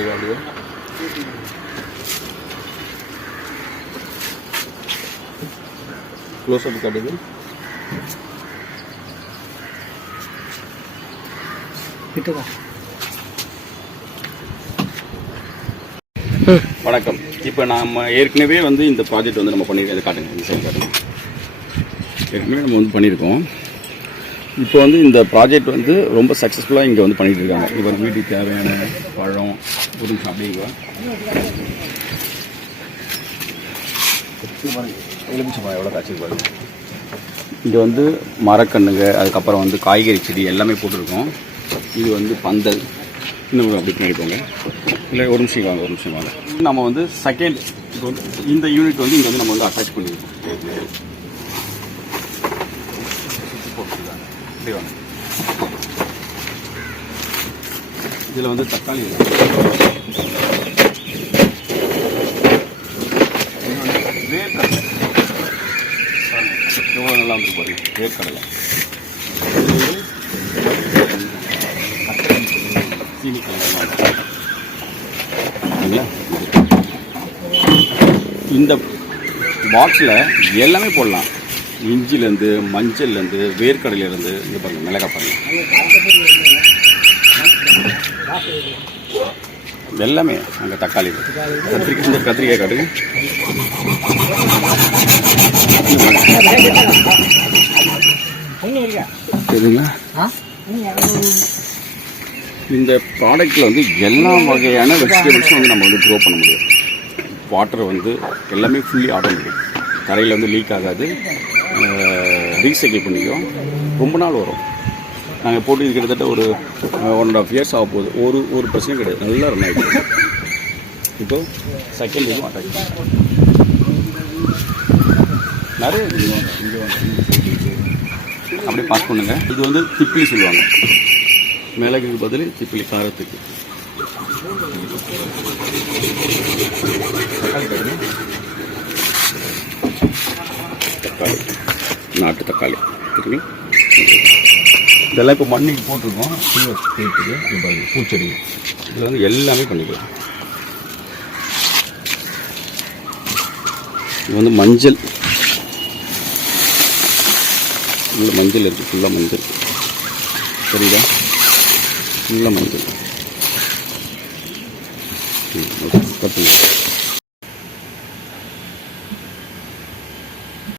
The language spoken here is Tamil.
அப்படியே அப்படியே க்ளோஸ் அப் காட்டுது. வணக்கம். இப்போ நம்ம ஏற்கனவே வந்து இந்த ப்ராஜெக்ட் வந்து நம்ம பண்ணியிருக்கோம். இதை காட்டுங்க, இந்த சைடு காட்டுங்க. ஏற்கனவே நம்ம வந்து பண்ணியிருக்கோம். இப்போ வந்து இந்த ப்ராஜெக்ட் வந்து ரொம்ப சக்ஸஸ்ஃபுல்லாக இங்கே வந்து பண்ணிகிட்டு இருக்காங்க. இப்போ வீட்டுக்கு தேவையான பழம் ஒரு நிமிஷம் அப்படிங்க எலுமிச்சை பழம் எவ்வளோ காய்ச்சி பாருங்க. இங்கே வந்து மரக்கண்ணுங்க, அதுக்கப்புறம் வந்து காய்கறி செடி எல்லாமே போட்டிருக்கோம். இது வந்து பந்தல். இன்னும் அப்படி பண்ணியிருக்கோங்க. இல்லை ஒரு நிமிஷம் வாங்க, ஒரு நிமிஷம் வாங்க. நம்ம வந்து செகண்ட் இப்போ வந்து இந்த யூனிட் வந்து இங்கே வந்து நம்ம வந்து அட்டாச் பண்ணியிருக்கோம். இப்படி வாங்க. இதில் வந்து தக்காளி வேர்க்கடலை எவ்வளோ நல்லா வந்து பாருங்க. வேர்க்கடலை சீனிக்கடலை. இந்த பாக்ஸில் எல்லாமே போடலாம். இஞ்சிலேருந்து மஞ்சள்லேருந்து வேர்க்கடலையிலேருந்து இங்கே பாருங்கள், மிளகாய் பாருங்கள், எல்லாமே. அங்கே தக்காளி, கத்திரிக்காய், இந்த கத்திரிக்காய் காட்டுங்க. சரிங்களா? இந்த ப்ராடக்டில் வந்து எல்லா வகையான வெஜிடபிள்ஸும் வந்து நம்ம வந்து க்ரோ பண்ண முடியும். வாட்டர் வந்து எல்லாமே ஃபுல்லி ஆட்டோமேட்டிக். தரையில் வந்து லீக் ஆகாது. ரீசைக்கிள் பண்ணிக்கும். ரொம்ப நாள் வரும். நாங்கள் போட்டு கிட்டத்தட்ட ஒரு 1.5 இயர்ஸ் ஆக போகுது. ஒரு பிரச்சனையும் கிடையாது. நல்லா ரன் ஆகிடுது. இப்போ செகண்ட் இதுவும் அட்டாச் நிறைய அப்படியே பாஸ் பண்ணுங்க. இது வந்து திப்பிலி சொல்லுவாங்க. மிளகுக்கு பதில் திப்பிலி காரத்துக்கு. தக்காளி, நாட்டு தக்காளி தெரியுங்க. இதெல்லாம் இப்போ மண்ணுக்கு போட்டிருக்கோம். பூச்செடி இதில் வந்து எல்லாமே பண்ணிக்கலாம். இது வந்து மஞ்சள், உள்ள மஞ்சள் இருக்குது. ஃபுல்லாக மஞ்சள் சரிதா? ஃபுல்லாக மஞ்சள். 10